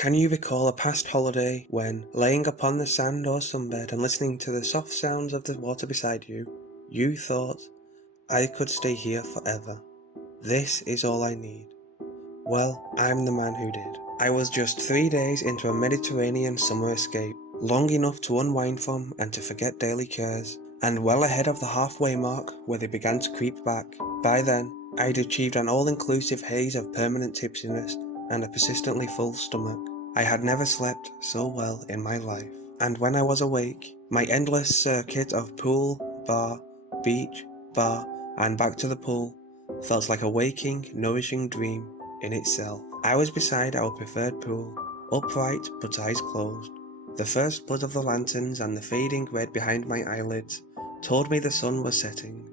Can you recall a past holiday when, laying upon the sand or sunbed and listening to the soft sounds of the water beside you, you thought, I could stay here forever. This is all I need. Well, I'm the man who did. I was just 3 days into a Mediterranean summer escape, long enough to unwind from and to forget daily cares, and well ahead of the halfway mark where they began to creep back. By then, I'd achieved an all-inclusive haze of permanent tipsiness and a persistently full stomach. I had never slept so well in my life, and when I was awake, my endless circuit of pool, bar, beach, bar, and back to the pool felt like a waking, nourishing dream in itself. I was beside our preferred pool, upright but eyes closed. The first buzz of the lanterns and the fading red behind my eyelids told me the sun was setting.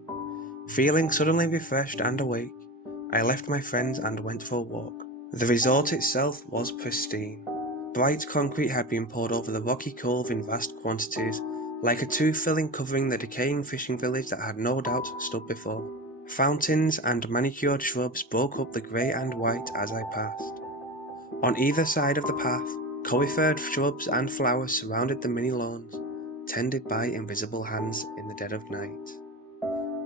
Feeling suddenly refreshed and awake, I left my friends and went for a walk. The resort itself was pristine. Bright concrete had been poured over the rocky cove in vast quantities, like a tooth-filling covering the decaying fishing village that had no doubt stood before. Fountains and manicured shrubs broke up the grey and white as I passed. On either side of the path, conifered shrubs and flowers surrounded the mini lawns, tended by invisible hands in the dead of night.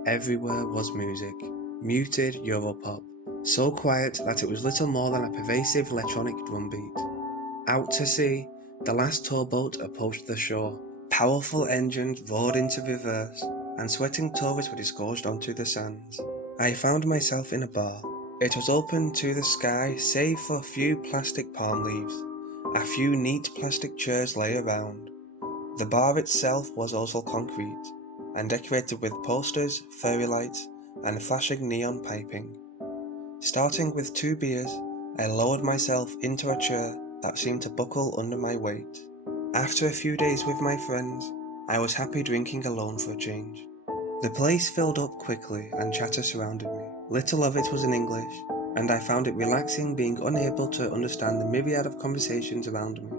Everywhere was music, muted Europop, so quiet that it was little more than a pervasive electronic drumbeat. Out to sea, the last towboat approached the shore. Powerful engines roared into reverse, and sweating tourists were disgorged onto the sands. I found myself in a bar. It was open to the sky save for a few plastic palm leaves. A few neat plastic chairs lay around. The bar itself was also concrete, and decorated with posters, fairy lights, and flashing neon piping. Starting with 2 beers, I lowered myself into a chair that seemed to buckle under my weight. After a few days with my friends, I was happy drinking alone for a change. The place filled up quickly and chatter surrounded me. Little of it was in English, and I found it relaxing being unable to understand the myriad of conversations around me.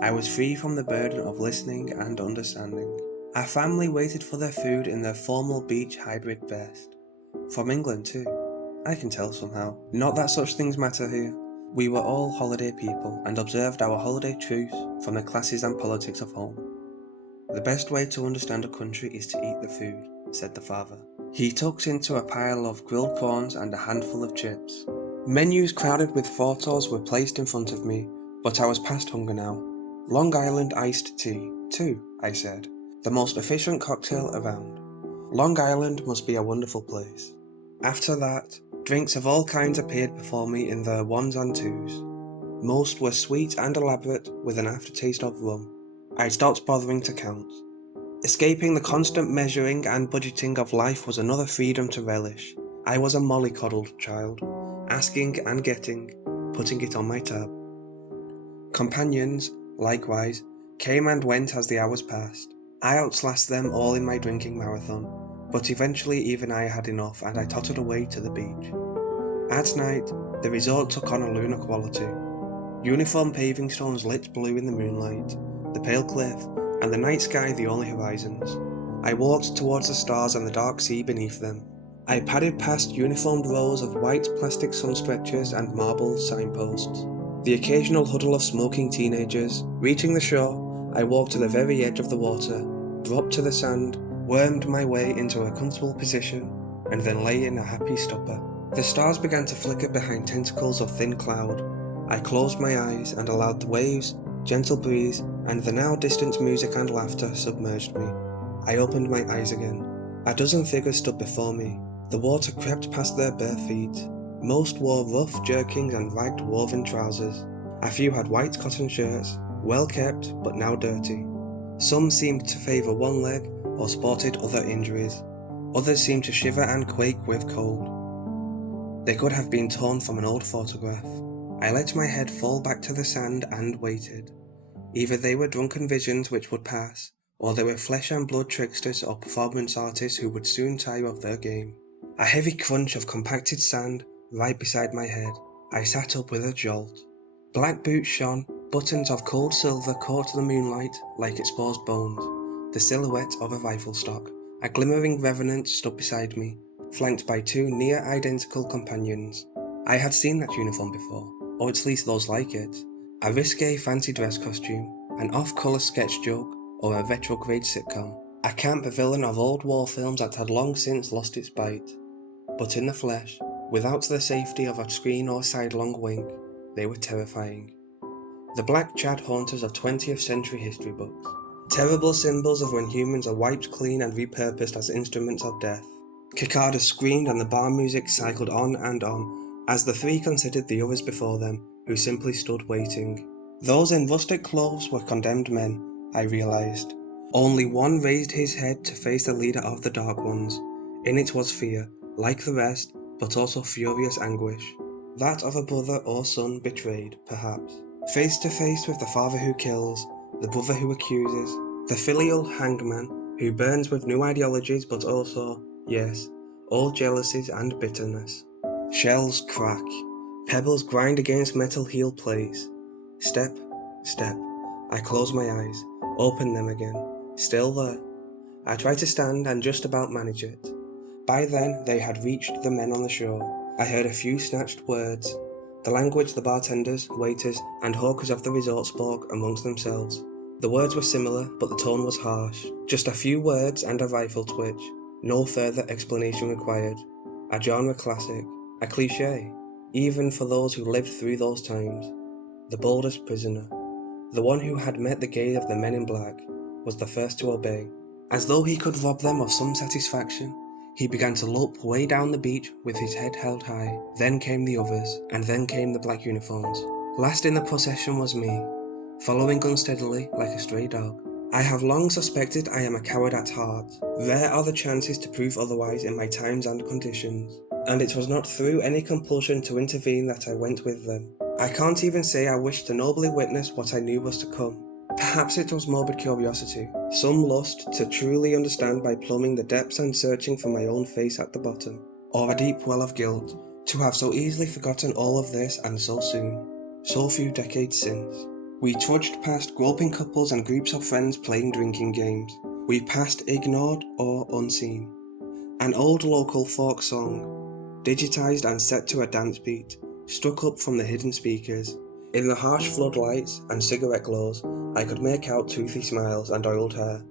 I was free from the burden of listening and understanding. Our family waited for their food in their formal beach hybrid vest. From England too. I can tell somehow. Not that such things matter here. We were all holiday people and observed our holiday truce from the classes and politics of home. The best way to understand a country is to eat the food, said the father. He tucked into a pile of grilled prawns and a handful of chips. Menus crowded with photos were placed in front of me, but I was past hunger now. Long Island iced tea, too, I said. The most efficient cocktail around. Long Island must be a wonderful place. After that, drinks of all kinds appeared before me in their ones and twos. Most were sweet and elaborate with an aftertaste of rum. I stopped bothering to count. Escaping the constant measuring and budgeting of life was another freedom to relish. I was a mollycoddled child, asking and getting, putting it on my tab. Companions, likewise, came and went as the hours passed. I outlasted them all in my drinking marathon, but eventually even I had enough and I tottered away to the beach. At night, the resort took on a lunar quality. Uniform paving stones lit blue in the moonlight, the pale cliff, and the night sky the only horizons. I walked towards the stars and the dark sea beneath them. I padded past uniformed rows of white plastic sun stretchers and marble signposts. The occasional huddle of smoking teenagers. Reaching the shore, I walked to the very edge of the water, dropped to the sand, wormed my way into a comfortable position, and then lay in a happy stupor. The stars began to flicker behind tentacles of thin cloud. I closed my eyes and allowed the waves, gentle breeze, and the now distant music and laughter submerged me. I opened my eyes again. A dozen figures stood before me. The water crept past their bare feet. Most wore rough jerkins and ragged woven trousers. A few had white cotton shirts, well kept but now dirty. Some seemed to favour one leg or sported other injuries. Others seemed to shiver and quake with cold. They could have been torn from an old photograph. I let my head fall back to the sand and waited. Either they were drunken visions which would pass, or they were flesh and blood tricksters or performance artists who would soon tire of their game. A heavy crunch of compacted sand right beside my head. I sat up with a jolt. Black boots shone, buttons of cold silver caught the moonlight like exposed bones. The silhouette of a rifle stock. A glimmering revenant stood beside me, flanked by 2 near-identical companions. I had seen that uniform before, or at least those like it. A risque fancy dress costume, an off-colour sketch joke, or a retrograde sitcom. A camp villain of old war films that had long since lost its bite. But in the flesh, without the safety of a screen or sidelong wink, they were terrifying. The black Chad haunters of 20th century history books. Terrible symbols of when humans are wiped clean and repurposed as instruments of death. Cicada screamed and the bar music cycled on and on, as the three considered the others before them, who simply stood waiting. Those in rustic clothes were condemned men, I realised. Only one raised his head to face the leader of the Dark Ones. In it was fear, like the rest, but also furious anguish. That of a brother or son betrayed, perhaps. Face to face with the father who kills, the brother who accuses, the filial hangman who burns with new ideologies but also, yes, old jealousies and bitterness. Shells crack, pebbles grind against metal heel plates. Step, step. I close my eyes, open them again, still there. I try to stand and just about manage it. By then they had reached the men on the shore. I heard a few snatched words, the language the bartenders, waiters, and hawkers of the resort spoke amongst themselves. The words were similar, but the tone was harsh. Just a few words and a rifle twitch. No further explanation required. A genre classic, a cliché, even for those who lived through those times. The boldest prisoner, the one who had met the gaze of the men in black, was the first to obey. As though he could rob them of some satisfaction, he began to lope way down the beach with his head held high. Then came the others, and then came the black uniforms. Last in the procession was me, following unsteadily like a stray dog. I have long suspected I am a coward at heart. Rare are the chances to prove otherwise in my times and conditions, and it was not through any compulsion to intervene that I went with them. I can't even say I wished to nobly witness what I knew was to come. Perhaps it was morbid curiosity, some lust to truly understand by plumbing the depths and searching for my own face at the bottom, or a deep well of guilt, to have so easily forgotten all of this and so soon, so few decades since. We trudged past groping couples and groups of friends playing drinking games. We passed ignored or unseen. An old local folk song, digitized and set to a dance beat, struck up from the hidden speakers. In the harsh floodlights and cigarette glows, I could make out toothy smiles and oiled hair.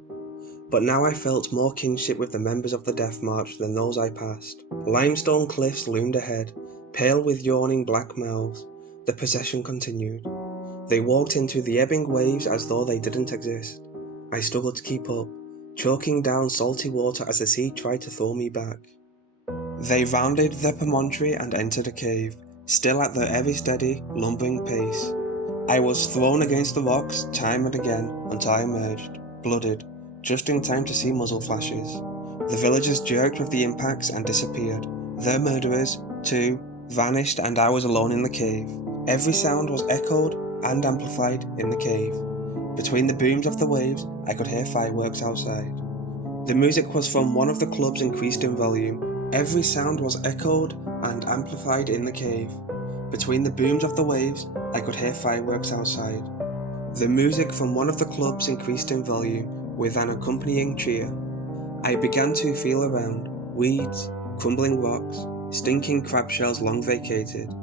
But now I felt more kinship with the members of the Death March than those I passed. Limestone cliffs loomed ahead, pale with yawning black mouths. The procession continued. They walked into the ebbing waves as though they didn't exist. I struggled to keep up, choking down salty water as the sea tried to throw me back. They rounded the promontory and entered a cave, still at their ever steady, lumbering pace. I was thrown against the rocks time and again until I emerged, blooded, just in time to see muzzle flashes. The villagers jerked with the impacts and disappeared. Their murderers, too, vanished, and I was alone in the cave. Every sound was echoed and amplified in the cave. Between the booms of the waves, I could hear fireworks outside. The music was from one of the clubs increased in volume. Every sound was echoed and amplified in the cave. Between the booms of the waves, I could hear fireworks outside. The music from one of the clubs increased in volume, with an accompanying cheer. I began to feel around. Weeds, crumbling rocks, stinking crab shells long vacated.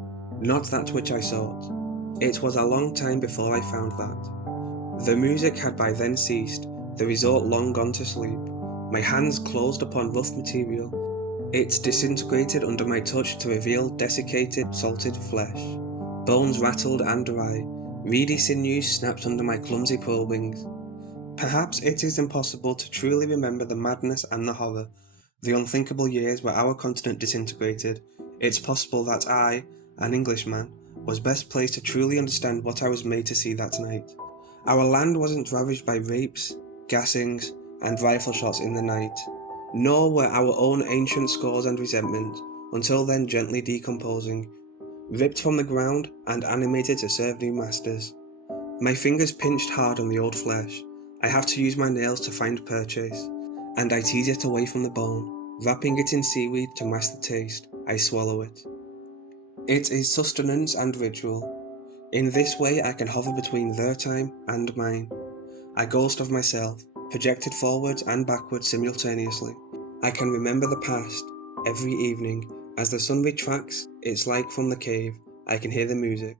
Not that which I sought. It was a long time before I found that. The music had by then ceased, the resort long gone to sleep. My hands closed upon rough material. It disintegrated under my touch to reveal desiccated, salted flesh. Bones rattled and dry. Reedy sinews snapped under my clumsy pearl wings. Perhaps it is impossible to truly remember the madness and the horror, the unthinkable years where our continent disintegrated. It's possible that I, an Englishman, was best placed to truly understand what I was made to see that night. Our land wasn't ravaged by rapes, gassings, and rifle shots in the night, nor were our own ancient scores and resentments, until then gently decomposing, ripped from the ground and animated to serve new masters. My fingers pinched hard on the old flesh. I have to use my nails to find purchase, and I tease it away from the bone. Wrapping it in seaweed to mask the taste, I swallow it. It is sustenance and ritual. In this way I can hover between their time and mine. A ghost of myself, projected forwards and backwards simultaneously. I can remember the past. Every evening, as the sun retracts its light from the cave, I can hear the music.